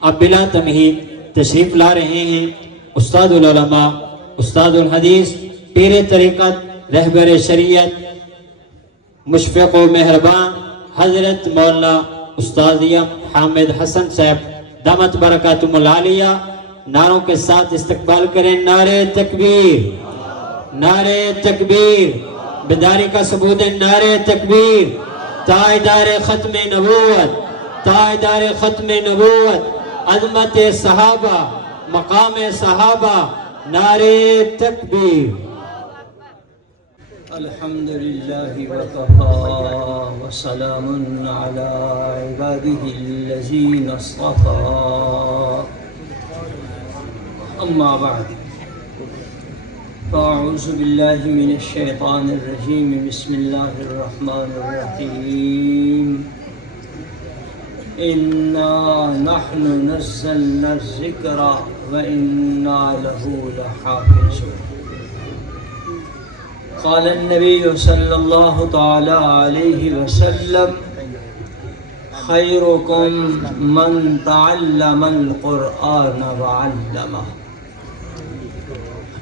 اب بلا تمہید تشریف لا رہے ہیں استاد العلماء، استاد الحدیث، پیر طریقت، رہبر شریعت، مشفق و مہربان حضرت مولانا استاد حامد حسن صاحب دامت برکاتہم العالیہ۔ نعروں کے ساتھ استقبال کریں، نعرہ تکبیر، نعرہ تکبیر، بیداری کا ثبوت ہے، نعرہ تکبیر، تاجدار ختم نبوت، تاجدار ختم نبوت، عظمت صحابہ، مقام صحابہ، نعرہ تکبیر۔ الحمدللہ وکفی وسلام علی عبادہ الذین اصطفی، اما بعد فاعوذ باللہ من الشیطان الرجیم، بسم اللہ الرحمن الرحیم، انا نحن نزلنا الذکر وانا له لحافظون۔ قال النبی صلی اللہ تعالی علیہ وسلم، خیرکم من تعلم القرآن وعلمہ،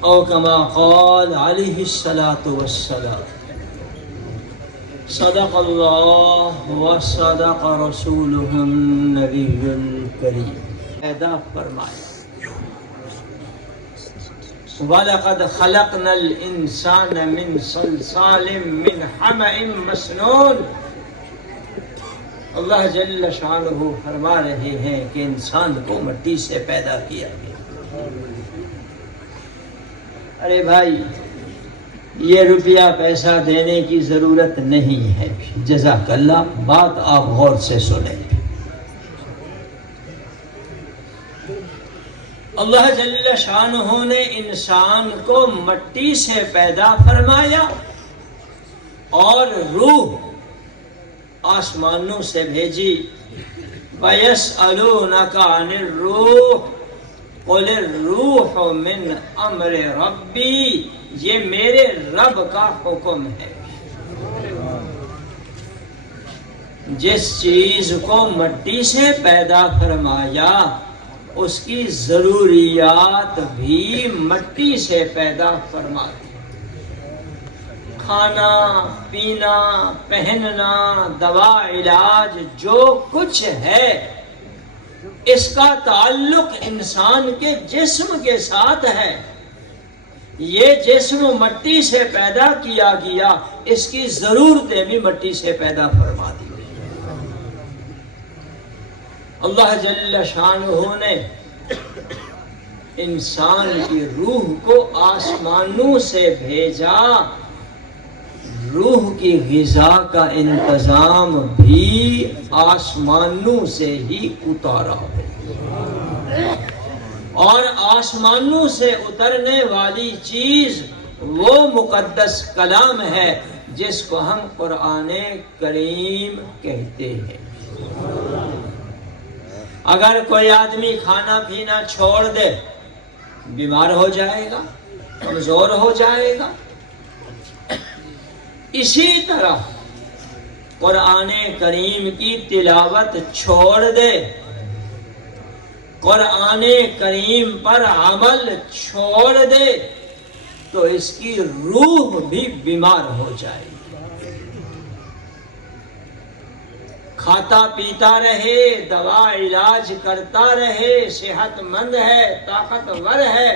او کما قال علیہ الصلاة والسلام۔ صدق اللہ وصدق رسولہ النبی الکریم۔ پیدا فرمایا، وَلَقَدْ خَلَقْنَا الْإِنسَانَ مِنْ صَلْصَالٍ مِّنْ حَمَإٍ مَسْنُونٍ۔ اللہ جل شانہ فرما رہے ہیں کہ انسان کو مٹی سے پیدا کیا گیا۔ ارے بھائی، یہ روپیہ پیسہ دینے کی ضرورت نہیں ہے، جزاک اللہ، بات آپ غور سے سنیں۔ اللہ جل شانہ نے انسان کو مٹی سے پیدا فرمایا اور روح آسمانوں سے بھیجی۔ وَيَسْأَلُونَكَ عَنِ الرُّوحِ قُلِ الرُّوحُ مِنْ أَمْرِ رَبِّي، یہ میرے رب کا حکم ہے۔ جس چیز کو مٹی سے پیدا فرمایا اس کی ضروریات بھی مٹی سے پیدا فرماتی۔ کھانا پینا، پہننا، دوا علاج، جو کچھ ہے اس کا تعلق انسان کے جسم کے ساتھ ہے۔ یہ جسم مٹی سے پیدا کیا گیا، اس کی ضرورتیں بھی مٹی سے پیدا فرما دی۔ اللہ جل شانہ نے انسان کی روح کو آسمانوں سے بھیجا، روح کی غذا کا انتظام بھی آسمانوں سے ہی اتارا ہے، اور آسمانوں سے اترنے والی چیز وہ مقدس کلام ہے جس کو ہم قرآن کریم کہتے ہیں۔ اگر کوئی آدمی کھانا پینا چھوڑ دے، بیمار ہو جائے گا، کمزور ہو جائے گا۔ اسی طرح قرآن کریم کی تلاوت چھوڑ دے، قرآن کریم پر عمل چھوڑ دے، تو اس کی روح بھی بیمار ہو جائے گی۔ کھاتا پیتا رہے، دوا علاج کرتا رہے، صحت مند ہے، طاقتور ہے،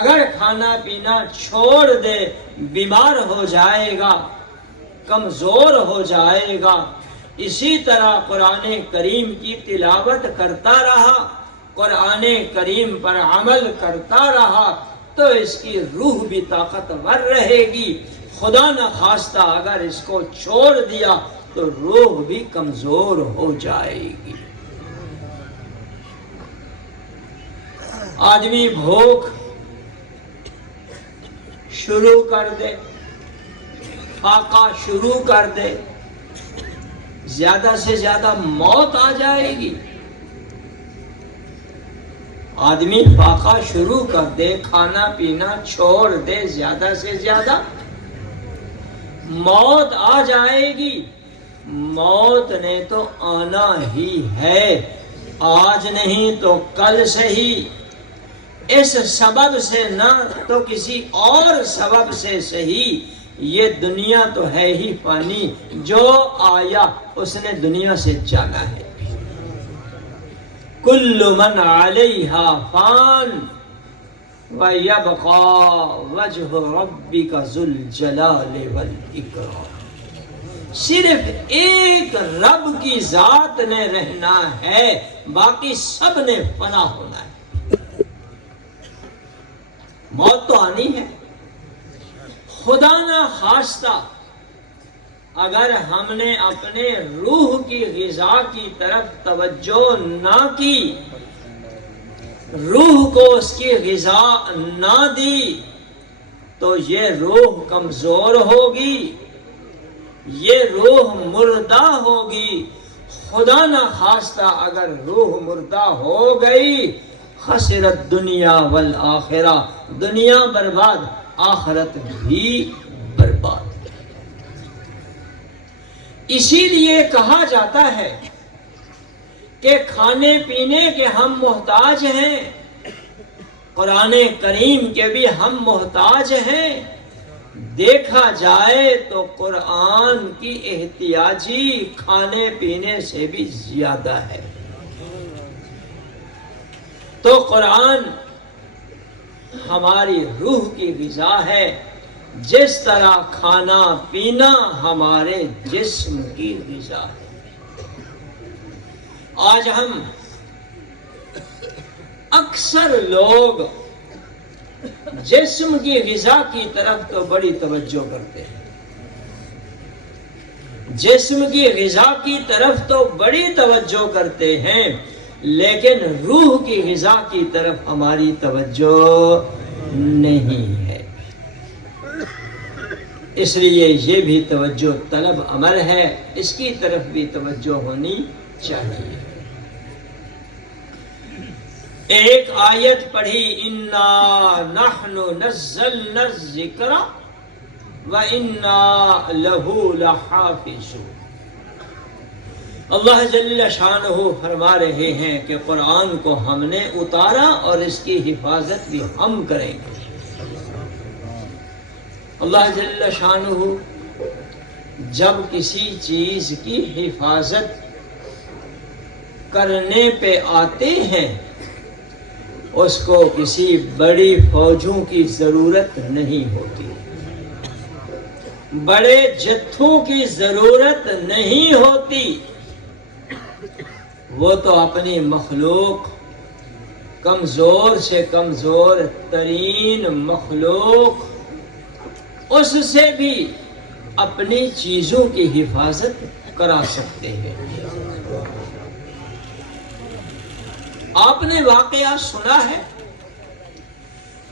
اگر کھانا پینا چھوڑ دے بیمار ہو جائے گا، کمزور ہو جائے گا۔ اسی طرح قرآن کریم کی تلاوت کرتا رہا، قرآن کریم پر عمل کرتا رہا، تو اس کی روح بھی طاقتور رہے گی۔ خدا نخواستہ اگر اس کو چھوڑ دیا تو روح بھی کمزور ہو جائے گی۔ آدمی بھوک شروع کر دے، فاقہ شروع کر دے، زیادہ سے زیادہ موت آ جائے گی۔ آدمی فاقہ شروع کر دے، کھانا پینا چھوڑ دے، زیادہ سے زیادہ موت آ جائے گی۔ موت نے تو آنا ہی ہے، آج نہیں تو کل صحیح، اس سبب سے نہ تو کسی اور سبب سے صحیح، یہ دنیا تو ہے ہی فانی، جو آیا اس نے دنیا سے جانا ہے۔ کل من علیہا فان وَيَبْقَى وَجْهُ رَبِّكَ ذُو الْجَلَالِ وَالْإِكْرَامِ، صرف ایک رب کی ذات نے رہنا ہے، باقی سب نے فنا ہونا ہے۔ موت تو آنی ہے، خدا نہ خواستہ اگر ہم نے اپنے روح کی غذا کی طرف توجہ نہ کی، روح کو اس کی غذا نہ دی، تو یہ روح کمزور ہوگی، یہ روح مردہ ہوگی۔ خدا نہ خواستہ اگر روح مردہ ہو گئی، خسرت دنیا والآخرہ، دنیا برباد، آخرت بھی برباد۔ اسی لیے کہا جاتا ہے کہ کھانے پینے کے ہم محتاج ہیں، قرآن کریم کے بھی ہم محتاج ہیں۔ دیکھا جائے تو قرآن کی احتیاجی کھانے پینے سے بھی زیادہ ہے۔ تو قرآن ہماری روح کی غذا ہے، جس طرح کھانا پینا ہمارے جسم کی غذا ہے۔ آج ہم اکثر لوگ جسم کی غذا کی طرف تو بڑی توجہ کرتے ہیں، جسم کی غذا کی طرف تو بڑی توجہ کرتے ہیں، لیکن روح کی غذا کی طرف ہماری توجہ نہیں ہے۔ اس لیے یہ بھی توجہ طلب عمل ہے، اس کی طرف بھی توجہ ہونی چاہیے۔ ایک آیت پڑھی، اِنَّا نَحْنُ نَزَّلْنَا الذِّكْرَ وَإِنَّا لَهُ لَحَافِظُونَ۔ اللہ جل شانہ فرما رہے ہیں کہ قرآن کو ہم نے اتارا اور اس کی حفاظت بھی ہم کریں گے۔ اللہ جل شانہ جب کسی چیز کی حفاظت کرنے پہ آتے ہیں، اس کو کسی بڑی فوجوں کی ضرورت نہیں ہوتی، بڑے جتھوں کی ضرورت نہیں ہوتی، وہ تو اپنی مخلوق، کمزور سے کمزور ترین مخلوق، اس سے بھی اپنی چیزوں کی حفاظت کرا سکتے ہیں۔ آپ نے واقعہ سنا ہے،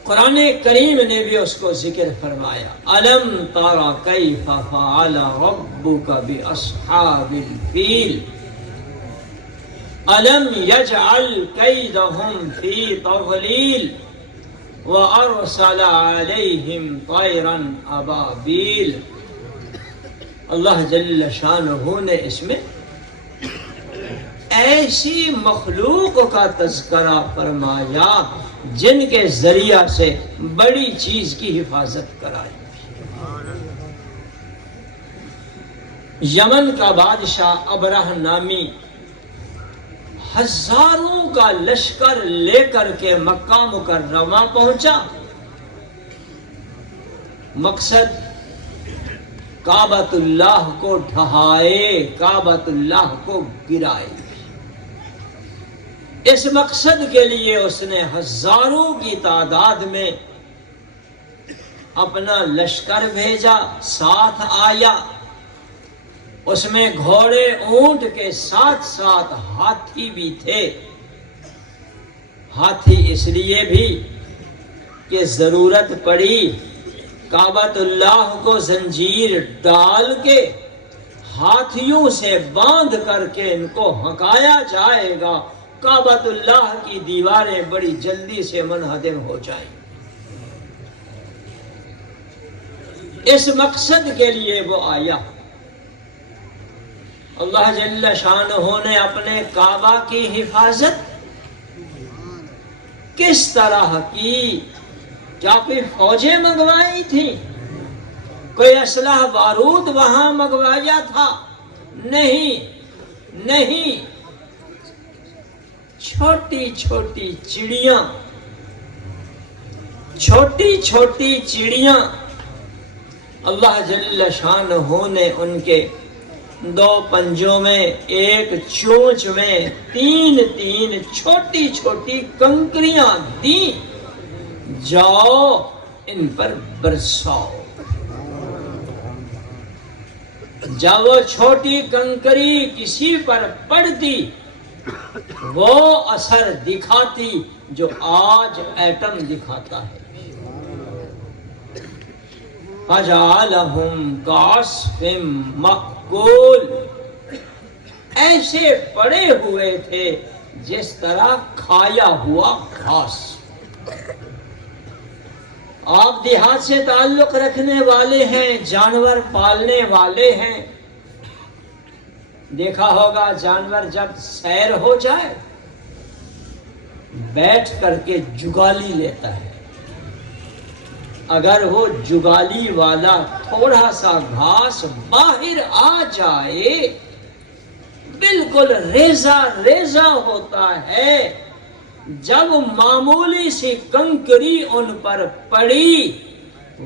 قرآن کریم نے بھی اس کو ذکر فرمایا، أَلَمْ تَرَ كَيْفَ فَعَلَ رَبُّكَ بِأَصْحَابِ الْفِيلِ أَلَمْ يَجْعَلْ كَيْدَهُمْ فِي تَضْلِيلٍ وَأَرْسَلَ عَلَيْهِمْ طَيْرًا أَبَابِيلَ۔ اللہ جل شانہ نے اس میں ایسی مخلوق کا تذکرہ فرمایا جن کے ذریعہ سے بڑی چیز کی حفاظت کرائی۔ یمن کا بادشاہ ابرہ نامی ہزاروں کا لشکر لے کر کے مکہ مکرمہ پہنچا، مقصد کعبۃ اللہ کو ڈھہائے، کعبۃ اللہ کو گرائے۔ اس مقصد کے لیے اس نے ہزاروں کی تعداد میں اپنا لشکر بھیجا، ساتھ آیا، اس میں گھوڑے اونٹ کے ساتھ ساتھ ہاتھی بھی تھے۔ ہاتھی اس لیے بھی کہ ضرورت پڑی، کعبۃ اللہ کو زنجیر ڈال کے ہاتھیوں سے باندھ کر کے ان کو ہکایا جائے گا، کعبۃ اللہ کی دیواریں بڑی جلدی سے منہدم ہو جائیں۔ اس مقصد کے لیے وہ آیا اللہ جل شانہ نے اپنے کعبہ کی حفاظت کس طرح کی؟ کیا کوئی فوجیں منگوائی تھی؟ کوئی اسلحہ بارود وہاں منگوایا تھا؟ نہیں نہیں، چھوٹی چھوٹی چڑیاں، چھوٹی چھوٹی چڑیاں اللہ جل شانہ نے ان کے 2 پنجوں میں، ایک چونچ میں 3 چھوٹی چھوٹی کنکریاں دیں، جاؤ ان پر برساؤ۔ جب وہ چھوٹی کنکری کسی پر پڑتی وہ اثر دکھاتی جو آج ایٹم دکھاتا ہے۔ فَجَعَلَهُمْ كَعَصْفٍ مَأْكُولٍ، ایسے پڑے ہوئے تھے جس طرح کھایا ہوا گھاس۔ آپ دیہات سے تعلق رکھنے والے ہیں، جانور پالنے والے ہیں، دیکھا ہوگا جانور جب سیر ہو جائے بیٹھ کر کے جگالی لیتا ہے۔ اگر وہ جگالی والا تھوڑا سا گھاس باہر آ جائے بالکل ریزہ ریزہ ہوتا ہے، جب معمولی سی کنکری ان پر پڑی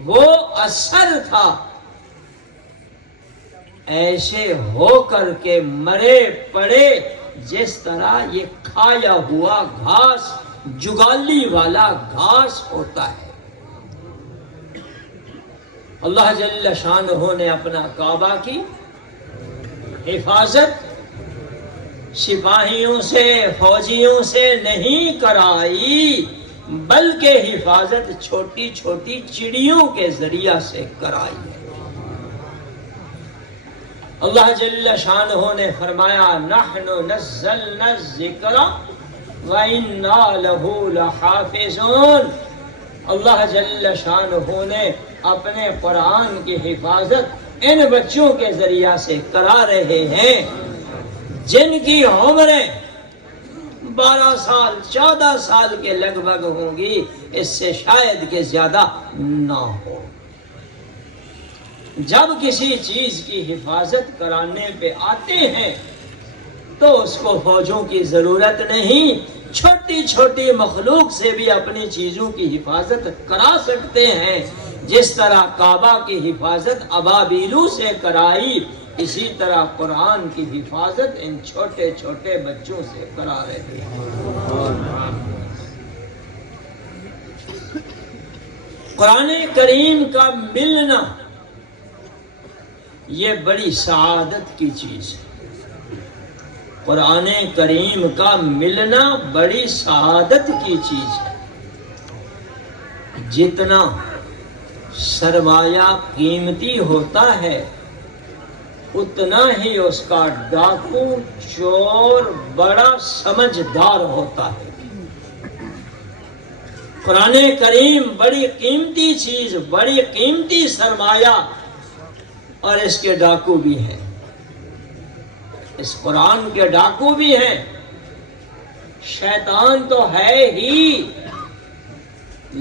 وہ اثر تھا، ایسے ہو کر کے مرے پڑے جس طرح یہ کھایا ہوا گھاس جگالی والا گھاس ہوتا ہے۔ اللہ جل شانہ نے اپنا کعبہ کی حفاظت سپاہیوں سے، فوجیوں سے نہیں کرائی، بلکہ حفاظت چھوٹی چھوٹی چڑیوں کے ذریعہ سے کرائی ہے۔ اللہ جل شانہ نے فرمایا نحن نزلنا الذکر وَإِنَّا لَهُ لَحَافِظُونَ، اللہ جل شانہ نے اپنے قرآن کی حفاظت ان بچوں کے ذریعہ سے کرا رہے ہیں جن کی عمریں 12 سال 14 سال کے لگ بھگ ہوں گی، اس سے شاید کہ زیادہ نہ ہو۔ جب کسی چیز کی حفاظت کرانے پہ آتے ہیں تو اس کو فوجوں کی ضرورت نہیں، چھوٹی چھوٹی مخلوق سے بھی اپنی چیزوں کی حفاظت کرا سکتے ہیں۔ جس طرح کعبہ کی حفاظت ابابیلوں سے کرائی، اسی طرح قرآن کی حفاظت ان چھوٹے چھوٹے بچوں سے کرا رہے ہیں۔ قرآن کریم کا ملنا یہ بڑی سعادت کی چیز ہے۔ قرآن کریم کا ملنا بڑی سعادت کی چیز ہے۔ جتنا سرمایہ قیمتی ہوتا ہے اتنا ہی اس کا ڈاکو چور بڑا سمجھدار ہوتا ہے۔ قرآن کریم بڑی قیمتی چیز، بڑی قیمتی سرمایہ، اور اس کے ڈاکو بھی ہیں، اس قرآن کے ڈاکو بھی ہیں۔ شیطان تو ہے ہی،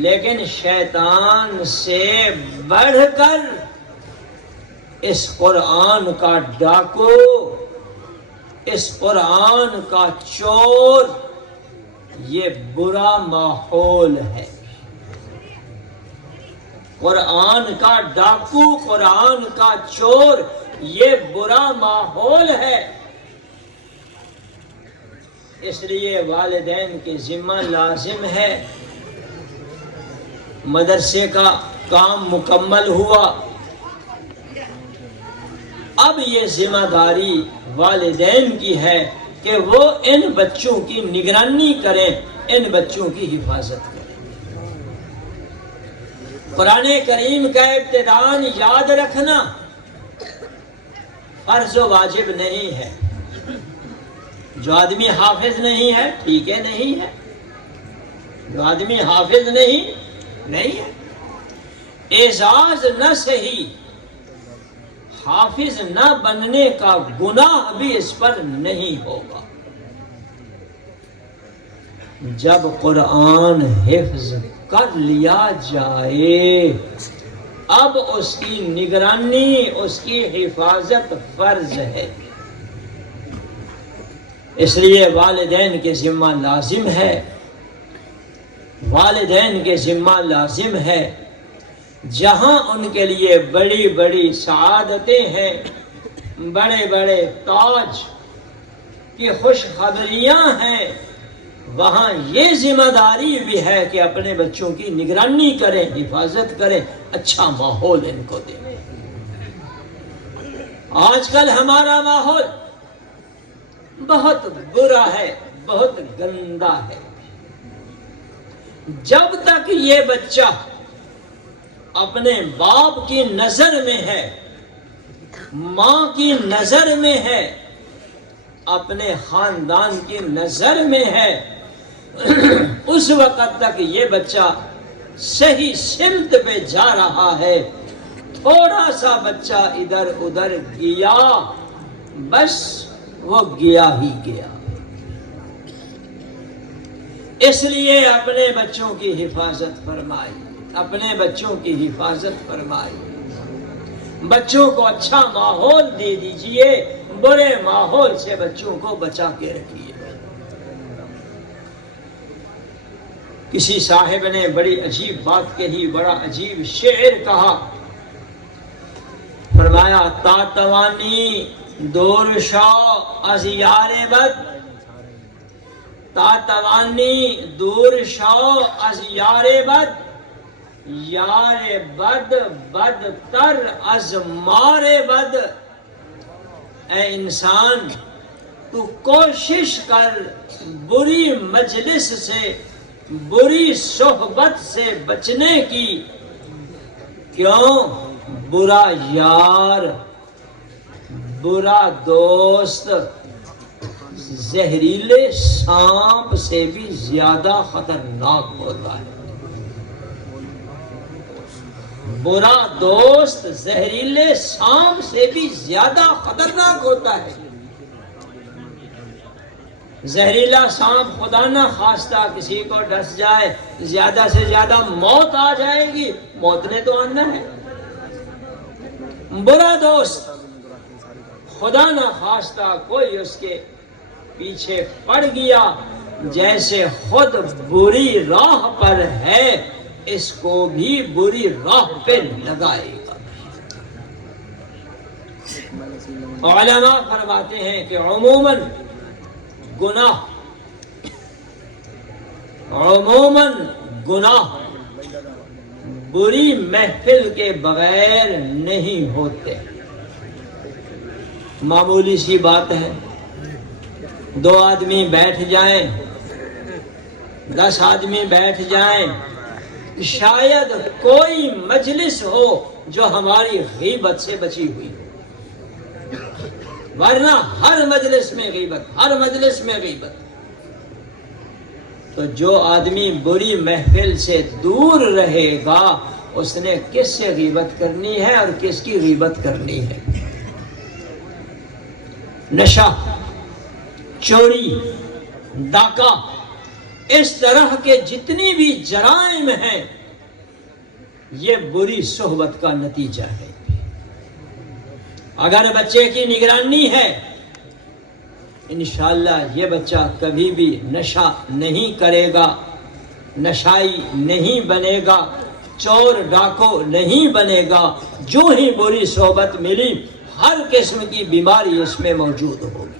لیکن شیطان سے بڑھ کر اس قرآن کا ڈاکو، اس قرآن کا چور، یہ برا ماحول ہے۔ قرآن کا ڈاکو، قرآن کا چور، یہ برا ماحول ہے۔ اس لیے والدین کے ذمہ لازم ہے۔ مدرسے کا کام مکمل ہوا، اب یہ ذمہ داری والدین کی ہے کہ وہ ان بچوں کی نگرانی کریں، ان بچوں کی حفاظت کریں۔ قرآن کریم کا ابتداءً یاد رکھنا فرض و واجب نہیں ہے۔ جو آدمی حافظ نہیں ہے ٹھیک ہے، نہیں ہے، جو آدمی حافظ نہیں ہے، اعزاز نہ صحیح، حافظ نہ بننے کا گناہ بھی اس پر نہیں ہوگا۔ جب قرآن حفظ کر لیا جائے اب اس کی نگرانی، اس کی حفاظت فرض ہے۔ اس لیے والدین کے ذمہ لازم ہے، والدین کے ذمہ لازم ہے، جہاں ان کے لیے بڑی بڑی سعادتیں ہیں، بڑے بڑے تاج کی خوشخبریاں ہیں، وہاں یہ ذمہ داری بھی ہے کہ اپنے بچوں کی نگرانی کریں، حفاظت کریں، اچھا ماحول ان کو دیں۔ آج کل ہمارا ماحول بہت برا ہے، بہت گندا ہے۔ جب تک یہ بچہ اپنے باپ کی نظر میں ہے، ماں کی نظر میں ہے، اپنے خاندان کی نظر میں ہے، اس وقت تک یہ بچہ صحیح سمت پہ جا رہا ہے۔ تھوڑا سا بچہ ادھر ادھر گیا، بس وہ گیا ہی گیا۔ اس لیے اپنے بچوں کی حفاظت فرمائی، اپنے بچوں کی حفاظت فرمائی، بچوں کو اچھا ماحول دے دیجئے، برے ماحول سے بچوں کو بچا کے رکھیے۔ کسی صاحب نے بڑی عجیب بات کہی، بڑا عجیب شعر کہا، فرمایا تا توانی دور شو از یار بد، تا توانی دور شو از یار بد، یار بد بدتر از مار بد۔ اے انسان تو کوشش کر بری مجلس سے، بری صحبت سے بچنے کی، کیوں؟ برا یار، برا دوست زہریلے سانپ سے بھی زیادہ خطرناک ہوتا ہے۔ برا دوست زہریلے سانپ سے بھی زیادہ خطرناک ہوتا ہے۔ زہریلا سانپ خدا نہ خواستہ کسی کو ڈس جائے، زیادہ سے زیادہ موت آ جائے گی، موت نے تو آنا ہے۔ برا دوست خدا نہ خواستہ کوئی اس کے پیچھے پڑ گیا، جیسے خود بری راہ پر ہے اس کو بھی بری راہ پہ لگائے گا۔ علماء فرماتے ہیں کہ عموماً گناہ بری محفل کے بغیر نہیں ہوتے۔ معمولی سی بات ہے، 2 آدمی بیٹھ جائیں، 10 آدمی بیٹھ جائیں، شاید کوئی مجلس ہو جو ہماری غیبت سے بچی ہوئی ہو، ورنہ ہر مجلس میں غیبت، ہر مجلس میں غیبت۔ تو جو آدمی بری محفل سے دور رہے گا اس نے کس سے غیبت کرنی ہے اور کس کی غیبت کرنی ہے؟ نشہ، چوری، ڈاکہ، اس طرح کے جتنی بھی جرائم ہیں یہ بری صحبت کا نتیجہ ہے۔ اگر بچے کی نگرانی ہے انشاءاللہ یہ بچہ کبھی بھی نشہ نہیں کرے گا، نشائی نہیں بنے گا، چور ڈاکو نہیں بنے گا۔ جو ہی بری صحبت ملی ہر قسم کی بیماری اس میں موجود ہوگی۔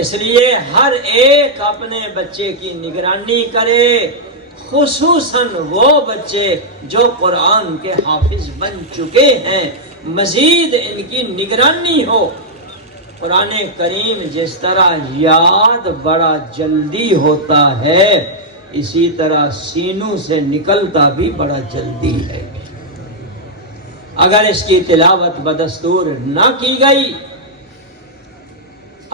اس لیے ہر ایک اپنے بچے کی نگرانی کرے، خصوصاً وہ بچے جو قرآن کے حافظ بن چکے ہیں، مزید ان کی نگرانی ہو۔ قرآن کریم جس طرح یاد بڑا جلدی ہوتا ہے اسی طرح سینوں سے نکلتا بھی بڑا جلدی ہے۔ اگر اس کی تلاوت بدستور نہ کی گئی،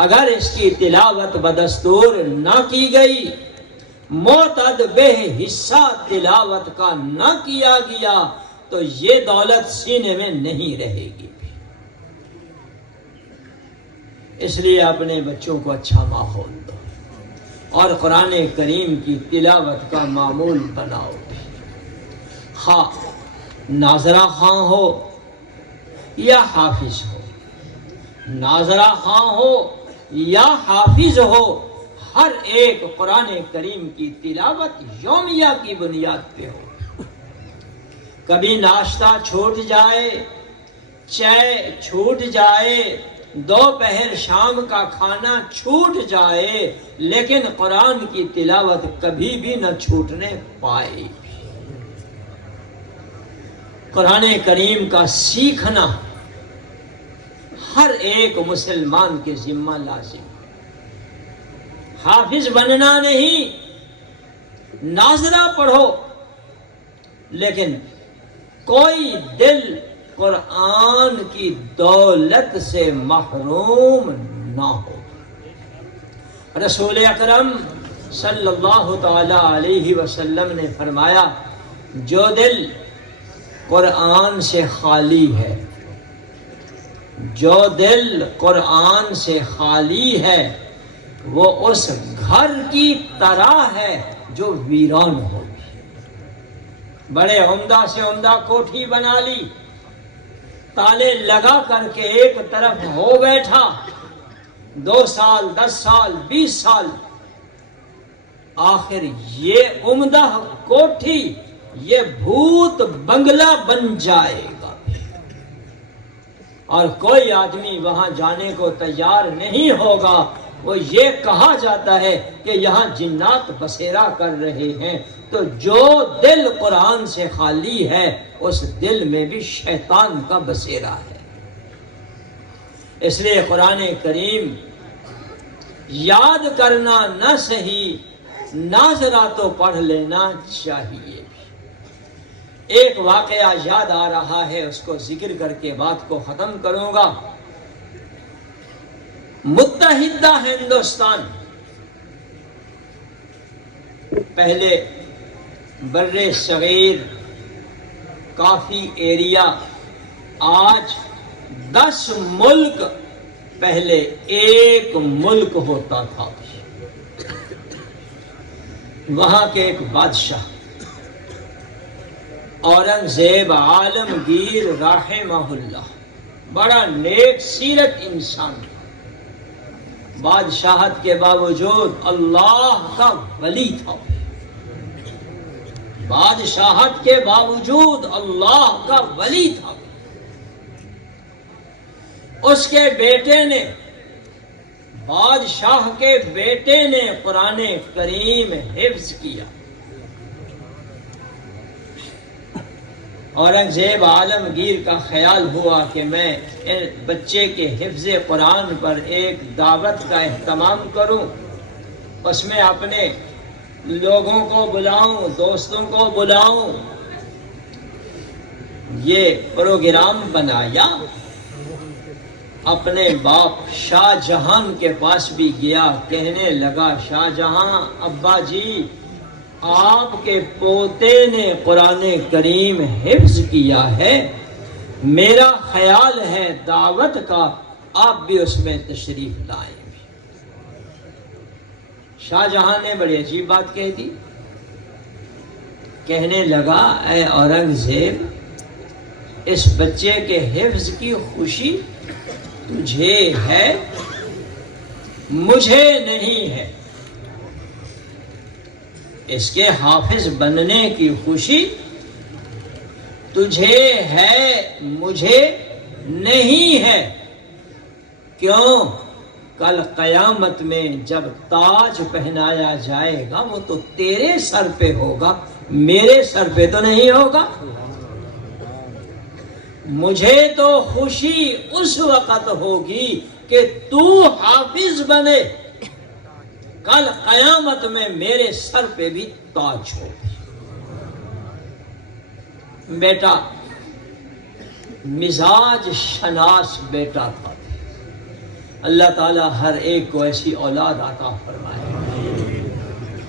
اگر اس کی تلاوت بدستور نہ کی گئی، معتد بے حصہ تلاوت کا نہ کیا گیا تو یہ دولت سینے میں نہیں رہے گی. اس لیے اپنے بچوں کو اچھا ماحول دو اور قرآن کریم کی تلاوت کا معمول بناؤ. خواہ ناظرہ خواہ ہو یا حافظ ہو، ناظرہ خواہ ہو یا حافظ ہو، ہر ایک قرآن کریم کی تلاوت یومیہ کی بنیاد پہ ہو. کبھی ناشتہ چھوٹ جائے، چائے چھوٹ جائے، دوپہر شام کا کھانا چھوٹ جائے، لیکن قرآن کی تلاوت کبھی بھی نہ چھوٹنے پائے. قرآن کریم کا سیکھنا ہر ایک مسلمان کے ذمہ لازم. حافظ بننا نہیں، ناظرہ پڑھو، لیکن کوئی دل قرآن کی دولت سے محروم نہ ہو. رسول اکرم صلی اللہ تعالی علیہ وسلم نے فرمایا، جو دل قرآن سے خالی ہے، جو دل قرآن سے خالی ہے، وہ اس گھر کی طرح ہے جو ویران ہو. بڑے عمدہ سے عمدہ کوٹھی بنا لی، تالے لگا کر کے ایک طرف ہو بیٹھا، 2 سال 10 سال 20 سال، آخر یہ عمدہ کوٹھی یہ بھوت بنگلہ بن جائے گا. اور کوئی آدمی وہاں جانے کو تیار نہیں ہوگا. وہ یہ کہا جاتا ہے کہ یہاں جنات بسیرا کر رہے ہیں. تو جو دل قرآن سے خالی ہے اس دل میں بھی شیطان کا بسیرا ہے. اس لیے قرآن کریم یاد کرنا نہ صحیح، ناظرہ تو پڑھ لینا چاہیے. ایک واقعہ یاد آ رہا ہے، اس کو ذکر کر کے بات کو ختم کروں گا. متحدہ ہندوستان پہلے بر صغیر کافی ایریا، آج 10 ملک، پہلے ایک ملک ہوتا تھا. وہاں کے ایک بادشاہ اورنگزیب عالمگیر رحمہ اللہ، بڑا نیک سیرت انسان، بادشاہت کے باوجود اللہ کا ولی تھا. بادشاہت کے باوجود اللہ کا ولی تھا. اس کے بیٹے نے، بادشاہ کے بیٹے نے قرآن کریم حفظ کیا. اورنگزیب عالمگیر کا خیال ہوا کہ میں بچے کے حفظ قرآن پر ایک دعوت کا اہتمام کروں، اس میں اپنے لوگوں کو بلاؤں، دوستوں کو بلاؤں. یہ پروگرام بنایا. اپنے باپ شاہ جہان کے پاس بھی گیا، کہنے لگا، شاہ جہاں، ابا جی، آپ کے پوتے نے قرآن کریم حفظ کیا ہے، میرا خیال ہے دعوت کا آپ بھی اس میں تشریف لائیں. شاہ جہاں نے بڑی عجیب بات کہہ دی. کہنے لگا، اے اورنگزیب، اس بچے کے حفظ کی خوشی تجھے ہے، مجھے نہیں ہے. اس کے حافظ بننے کی خوشی تجھے ہے، مجھے نہیں ہے. کیوں؟ کل قیامت میں جب تاج پہنایا جائے گا وہ تو تیرے سر پہ ہوگا، میرے سر پہ تو نہیں ہوگا. مجھے تو خوشی اس وقت ہوگی کہ تو حافظ بنے، کل قیامت میں میرے سر پہ بھی تاج ہو. بیٹا مزاج شناس بیٹا تھا. اللہ تعالی ہر ایک کو ایسی اولاد عطا فرمائے،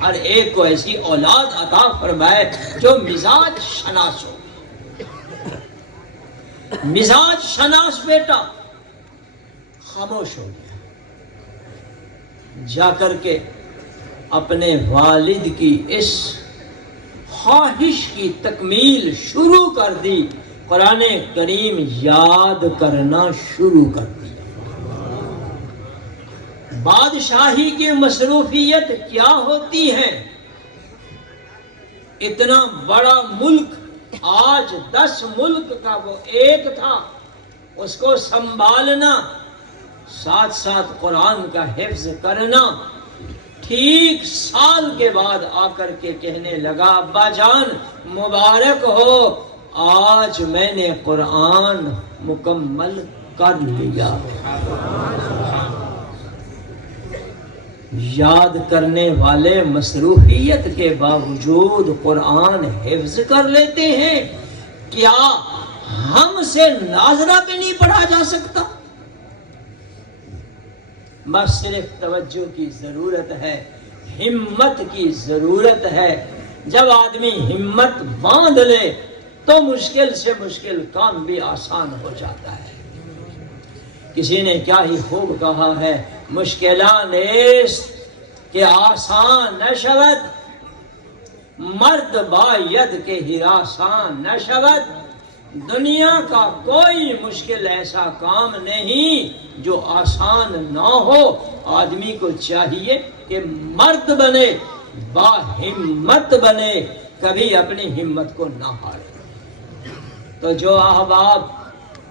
ہر ایک کو ایسی اولاد عطا فرمائے جو مزاج شناس ہو. مزاج شناس بیٹا خاموش ہو گیا، جا کر کے اپنے والد کی اس خواہش کی تکمیل شروع کر دی، قرآن کریم یاد کرنا شروع کر دی۔ بادشاہی کی مصروفیت کیا ہوتی ہے؟ اتنا بڑا ملک، آج 10 ملک کا وہ ایک تھا، اس کو سنبھالنا، ساتھ ساتھ قرآن کا حفظ کرنا۔ ٹھیک سال کے بعد آ کر کے کہنے لگا ابا جان مبارک ہو، آج میں نے قرآن مکمل کر لیا۔ یاد کرنے والے مصروفیت کے باوجود قرآن حفظ کر لیتے ہیں، کیا ہم سے ناظرہ پہ نہیں پڑھا جا سکتا؟ بس صرف توجہ کی ضرورت ہے، ہمت کی ضرورت ہے۔ جب آدمی ہمت باندھ لے تو مشکل سے مشکل کام بھی آسان ہو جاتا ہے۔ کسی نے کیا ہی خوب کہا ہے، مشکلان نیست کہ آسان نشود، مرد باید کے ہراسان نشود۔ دنیا کا کوئی مشکل ایسا کام نہیں جو آسان نہ ہو۔ آدمی کو چاہیے کہ مرد بنے، با ہمت بنے، کبھی اپنی ہمت کو نہ ہارے۔ تو جو احباب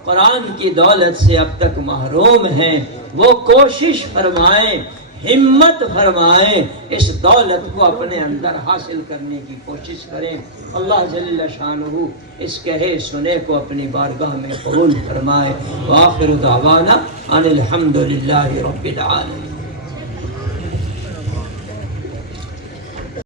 قرآن کی دولت سے اب تک محروم ہیں وہ کوشش فرمائیں، ہمت فرمائیں، اس دولت کو اپنے اندر حاصل کرنے کی کوشش کریں۔ اللہ جل شانہ اس کہے سنے کو اپنی بارگاہ میں قبول فرمائے۔ وآخر دعوانا ان الحمد للہ رب العالمین۔